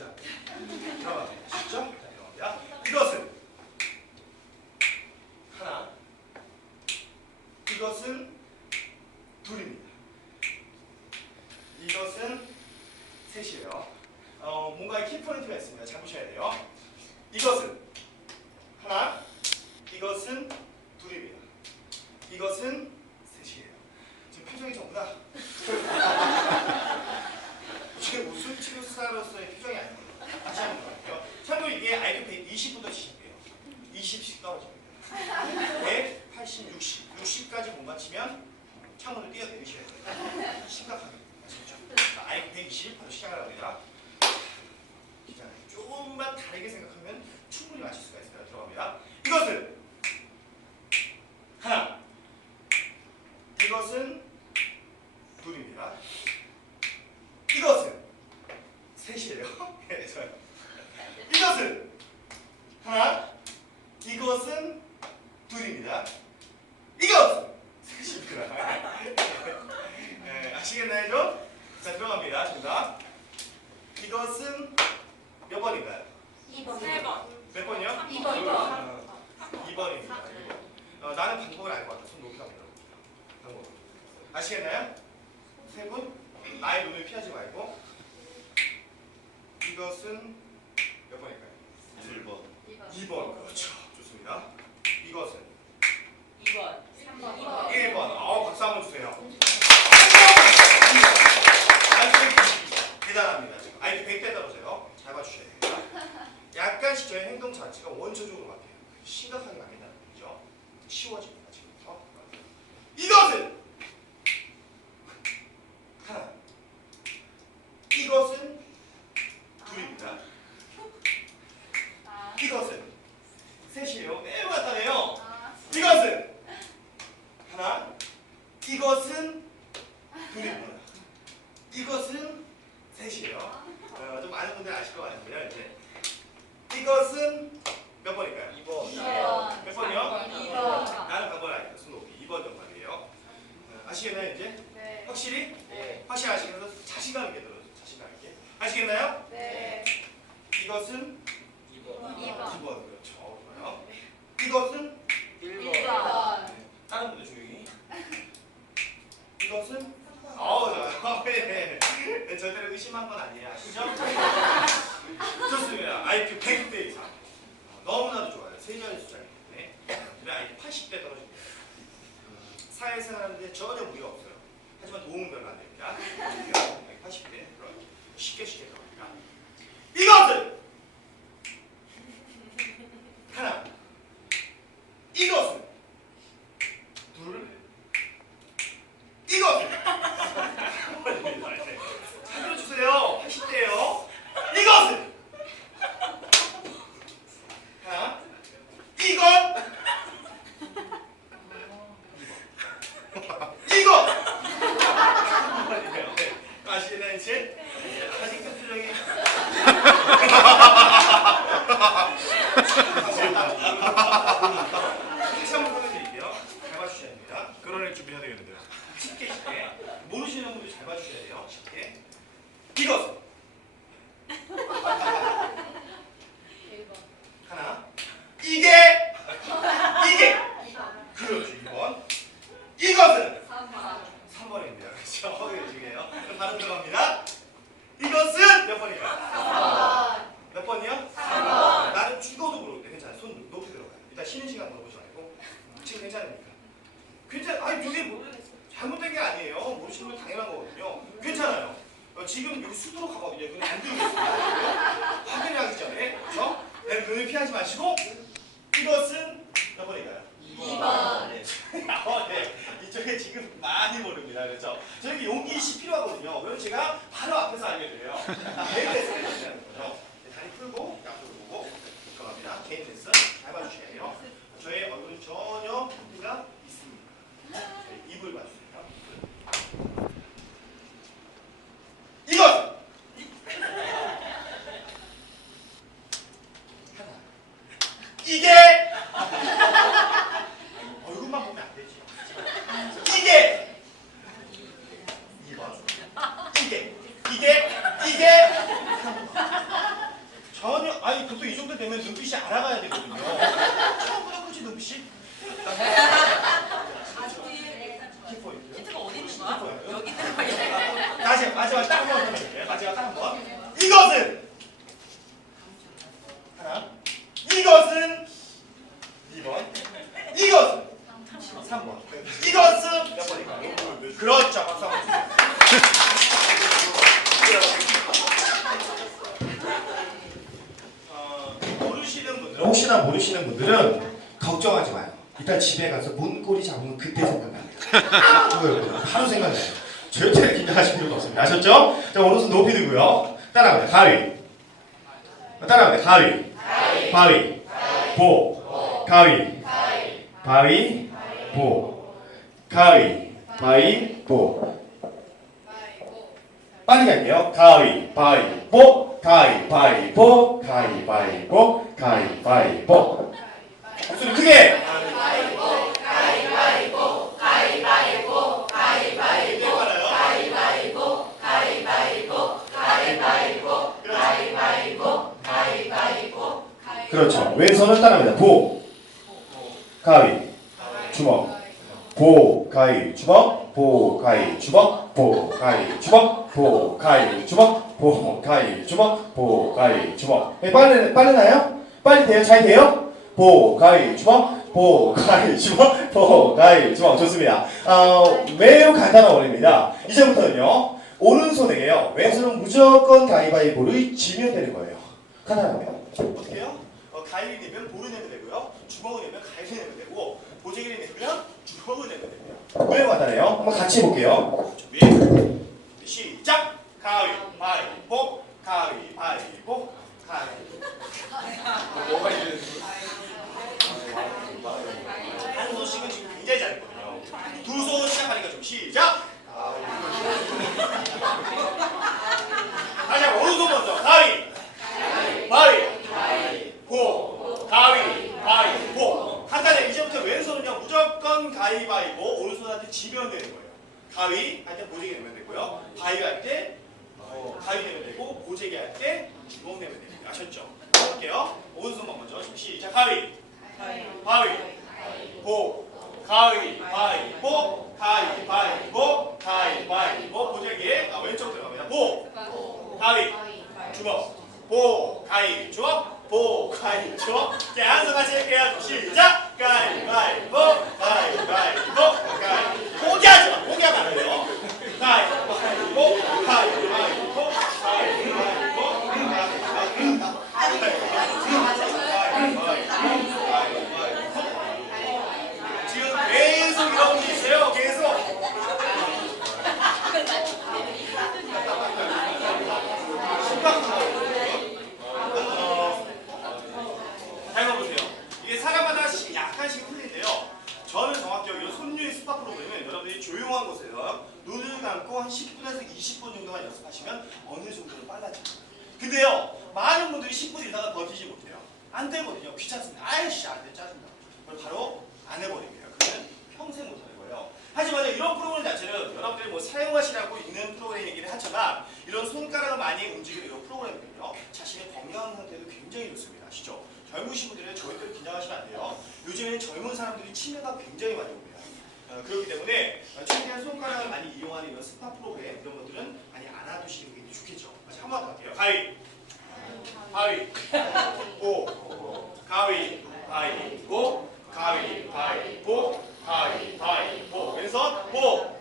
자, 들어갑니다. 쉽죠? 자, 들어갑니다. 이것은 하나, 이것은 둘입니다. 이것은 셋이에요. 어, 뭔가 키포인트가 있습니다. 잘 보셔야 돼요. 이것은 하나, 이것은 둘입니다. 이것은 셋이에요. 지금 표정이 전부 다 이게 웃음 치료사로서의 표정이 아닙니다. 다시 한번 볼게요. 참고로 이게 IQ 120부터 치신대요. 20씩 떨어집니다. 180, 60, 60까지 못 맞히면 창문을 뛰어내리셔야 돼요. 심각하게. 자, IQ 120 바로 시작을 합니다. 조금만 다르게 생각하면 충분히 맞힐 수가 있습니다. 들어갑니다. 이것은 하나, 이것은 둘입니다. 이것은 셋이에요. 네, 좋아요. 이것은 하나, 이것은 둘입니다. 이것은 셋입니다. 네, 아시겠나요, 좀? 자, 들어갑니다. 정답. 이것은 몇 번인가요? 2번. 세 번. 몇 번이요? 이번, 이번. 어, 2번입니다. 2번. 어, 나는 방법을 알 것 같아. 손 높이 한번 들어볼게요. 방법. 아시겠나요? 세 분? 나의 눈을 피하지 말고. 이것은 몇 번일까요? 1번 2번. 그렇죠. 좋습니다. 이것은 2번. 3번. 1번. 어, 박수 한번 주세요. IQ 120. 대단합니다. 지금 IQ 100대 떨어져요. 잘 봐주셔야 됩니다. 약간씩 저의 행동 자체가 원초적으로 바뀌어요. 심각하게 바뀐다는 얘기죠. 치워집니다. 지금부터. 이것은 하나. 이것은 둘입니다. 아. 이것은 셋이에요. 매우 간단해요. 아. 이것은 하나, 이것은 둘입니다. 이것은 셋이에요. 어, 좀 많은 분들 아실 것 같은데요. 이제 이것은 몇 번일까요? 2번 이번. 몇 번이요? 이번. 나는 방법을 알겠다. 손 높이 2번 정답이에요. 어, 아시겠나요 이제? 네. 확실히? 네 확실히 아시겠어요? 자신감 있게 들어주세요. 자신감 있게. 아시겠나요? 네. 이것은 2번 2번. 2번 그렇죠. 좋아요. 이것은 1번 1번. 다른 분들 조용히. 이것은 어우 좋아요. 네. 네, 절대로 의심한 건 아니에요. 아시죠? 좋습니다. IQ 100대 이상. 어, 너무나도 좋아요. 세 자리 숫자이기 때문에. 그래 IQ 80대 떨어집니다. 음, 사회생활 하는데 전혀 무리가 없어요. 하지만 도움은 별로 안 됩니다. 80대 들어가요. 쉽게 쉽게 들어갑니다. 이것은 하나. 이것은 둘. 이것은 살려주세요. 80대요. 이것은 하나. 이건 이거 네. 아시나요 이제? 아직도 표정이 다시 한번 설명드릴게요. 잘 봐주셔야 됩니다. 끌어낼 준비해야 되겠는데요 쉽게 쉽게 모르시는 분들 잘 봐주셔야 돼요. 쉽게 이것은 1번. 하나 이게 이게 2번. 그렇죠 2번 이것은 3번. 3번입니다. 그렇죠? 이거 중요해요. 그럼 바로 들어갑니다. 이것은 몇 번일까요? 3번. 몇 번이요? 3번. 나는 죽어도 모르는데 괜찮아요. 손 높이 들어가요. 일단 쉬는 시간 물어보지 말고 지금 괜찮습니까? 괜찮. 아니 저게 뭐 잘못된 게 아니에요. 모르시는 건 당연한 거거든요. 괜찮아요. 어, 지금 여기 수도로 가거든요. 눈안 들고 있어요. 확인을 하기 전에 그렇죠? 네, 눈을 피하지 마시고 이것은 몇 번일까요? 2번. 네. 어, 네. 이쪽에 지금 많이 모릅니다. 그렇죠? 저에게 용기 시 필요하거든요. 왜냐면 제가 바로 앞에서 알려드려요. 레슨을 해주는 거죠. 네, 다리 풀고 옆으로 보고 들어갑니다. 개인 레슨 잘 봐주셔야 돼요. 저의 얼굴은 전혀 무리가 있습니다. 저희 입을 봐주세요. 이것! 하나. 이게 보통 이 정도 되면 눈빛이 알아가야 되거든요. 처음부터 끝이 눈빛이 키포인트. 힌트가 어디 있는 거야? 여기 있는 거야. 다시 마지막 딱 한 번 해볼게요. 마지막 딱 한 번. 이것은 하나. 이것은 2번. 이것은 3번. 이것은 몇 번일까요? 그렇죠. 박수 한번 주세요. 어, 모르시는 분들 혹시나 모르시는 분들은 걱정하지 마요. 일단 집에 가서 문고리 잡으면 그때 생각납니다. 바로 생각나요. 절대 긴장하실 필요가 없습니다. 아셨죠? 자, 오른손 높이 들고요. 따라갑니다. 가위. 따라갑니다. 가위. 바위. 보. 가위. 바위. 보. 가위. 바위. 보. 빨리 갈게요. 가위, 바위, 보, 가위, 바위, 보, 가위, 바위, 보, 가위, 바위, 보. 목소리 크게. 그렇죠. 왼손을 따라합니다. 보, 가위, 주먹, 보, 가위, 주먹, 보, 가위, 주먹, 보, 가위, 주먹, 보, 가위, 주먹, 보, 가위, 주먹, 보, 가위, 주먹. 네, 빨리 빠르나요? 빨리 돼요? 잘 돼요? 보, 가위, 주먹, 보, 가위, 주먹, 보, 가위, 주먹. 좋습니다. 어, 매우 간단한 원리입니다. 이제부터는요, 오른손에게요, 왼손은 무조건 가위바위보를 지면 되는 거예요. 간단합니다. 어떻게 해요? 어, 가위를 내면 볼을 내면 되고요. 주먹을 내면 가위를 내면 되고, 보재기를 내면 주먹을 내면 됩니다. 왜 간단해요? 한번 같이 해볼게요. 준비. 시작! 가위 바위보, 가위 바위보, 가위. 뭐가 이래? 한 손씩은 지금 굉장히 잘했거든요. 두 손 시작하니까 좀 시작! 다시 한번 오른손 먼저 가위 바위 보 가위 바위 보 간단해 이제부터 왼손은요 무조건 가위바위보 오른손한테 지면 되는 거예요 가위 할 때 보재기 내면 되고요 바위 할때 어, 가위 내면 되고 보재기 할 때 주먹 내면 됩니다 아셨죠? 해볼게요. 오른손만 먼저 시작. 가위. 바위. 보. 가위. 바위. 보. 가위. 바위. 보. 가위. 바위. 보. 보재기 아, 왼쪽 들어갑니다 보. 가위. 주먹. 보. 가위. 주먹. 보. 가위. 주먹. 자 한손 같이 할게요 시작. 가위 어느 정도는 빨라집니다. 근데요. 많은 분들이 10분 있다가 버티지 못해요. 안 되거든요. 귀찮습니다. 아이씨 안 돼. 짜증나. 바로 안 해버립니다. 그러면 평생 못 하는 거예요. 하지만 이런 프로그램 자체는 여러분들이 뭐 사용하시라고 있는 프로그램이긴 하지만 이런 손가락을 많이 움직이는 이런 프로그램은요. 자신의 건강 상태도 굉장히 좋습니다. 아시죠? 젊으신 분들은 절대로 긴장하시면 안 돼요. 요즘에는 젊은 사람들이 치매가 굉장히 많이 옵니다. 어, 그렇기 때문에 어, 최대한 손가락을 많이 이용하는 이런 스파 프로그램 이런 것들은 많이 안아두시는 게 좋겠죠. 다시 한번 더 할게요. 가위, 가위, 보, 가위, 바위, 보, 가위, 바위, 보, 가위, 바위, 보. 왼손 보,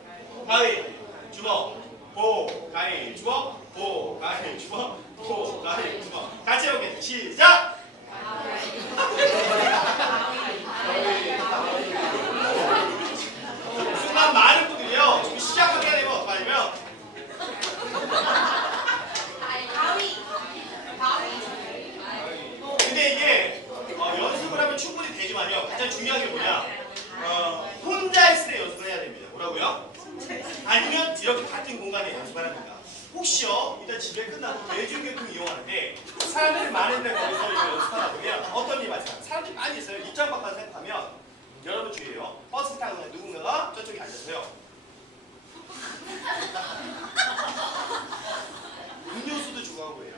가위, 주먹, 보, 가위, 주먹, 보, 가위, 주먹, 보, 가위, 주먹. 같이 해볼게요. 시작. 이제 끝나고 대중교통 이용하는데 사람들이 많은데 거기서 이거 연습하다 보면 어떤 일이 발생하요 사람들이 많이 있어요. 입장 바꿔 생각하면 여러분 주의해요. 버스 타고 누군가가 저쪽에 앉아서요. 음료수도 주고 하고 해요.